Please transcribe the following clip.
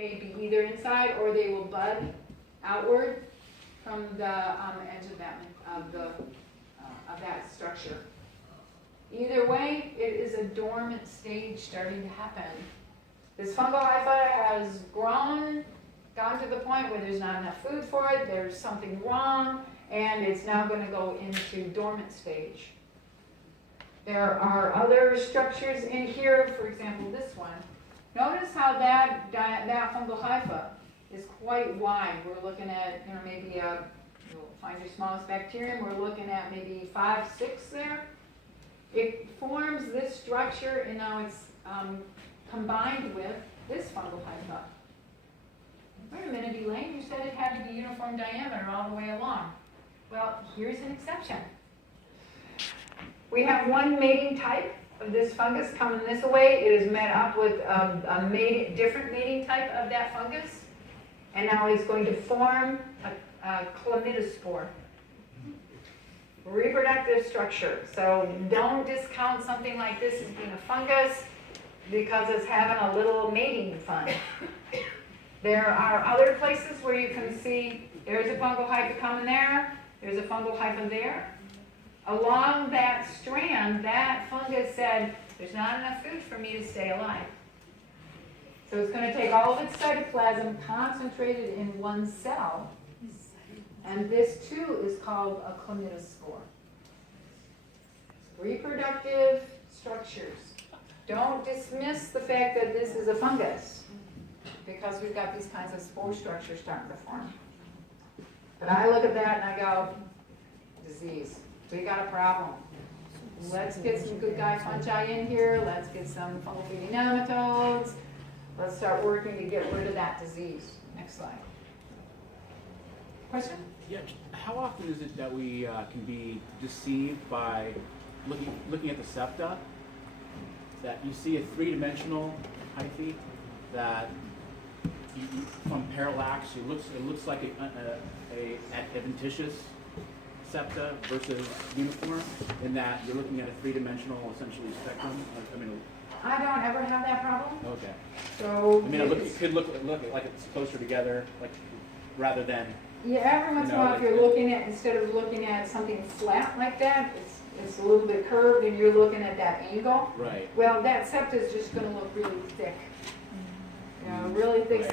may be either inside or they will bud outward from the edge of that structure. Either way, it is a dormant stage starting to happen. This fungal hypha has grown, gotten to the point where there's not enough food for it, there's something wrong, and it's now going to go into dormant stage. There are other structures in here, for example, this one. Notice how that fungal hypha is quite wide. We're looking at, maybe you'll find your smallest bacterium. We're looking at maybe 5, 6 there. It forms this structure, and now it's combined with this fungal hypha. Wait a minute, Elaine, you said it had to be uniform diameter all the way along. Well, here's an exception. We have one mating type of this fungus coming this way. It is met up with a different mating type of that fungus, and now it's going to form a chlamydospore. Reproductive structure. So don't discount something like this as being a fungus because it's having a little mating fun. There are other places where you can see there's a fungal hypha coming there, there's a fungal hypha there. Along that strand, that fungus said, there's not enough food for me to stay alive. So it's going to take all of its cytoplasm concentrated in one cell, and this too is called a chlamydospore. Reproductive structures. Don't dismiss the fact that this is a fungus, because we've got these kinds of spore structures starting to form. But I look at that and I go, disease. We got a problem. Let's get some good guy fungi in here. Let's get some fungal feeding nematodes. Let's start working to get rid of that disease. Next slide. Question? Yeah. How often is it that we can be deceived by looking at the septa? That you see a three-dimensional hyphae that from parallax it looks like a adventitious septa versus uniform, in that you're looking at a three-dimensional essentially spectrum. I don't ever have that problem. Okay. So it could look like it's closer together, like rather than. Yeah, every once in a while, if you're looking at, instead of looking at something flat like that, it's a little bit curved, and you're looking at that angle. Right. Well, that septa is just going to look really thick. Really thick. Right.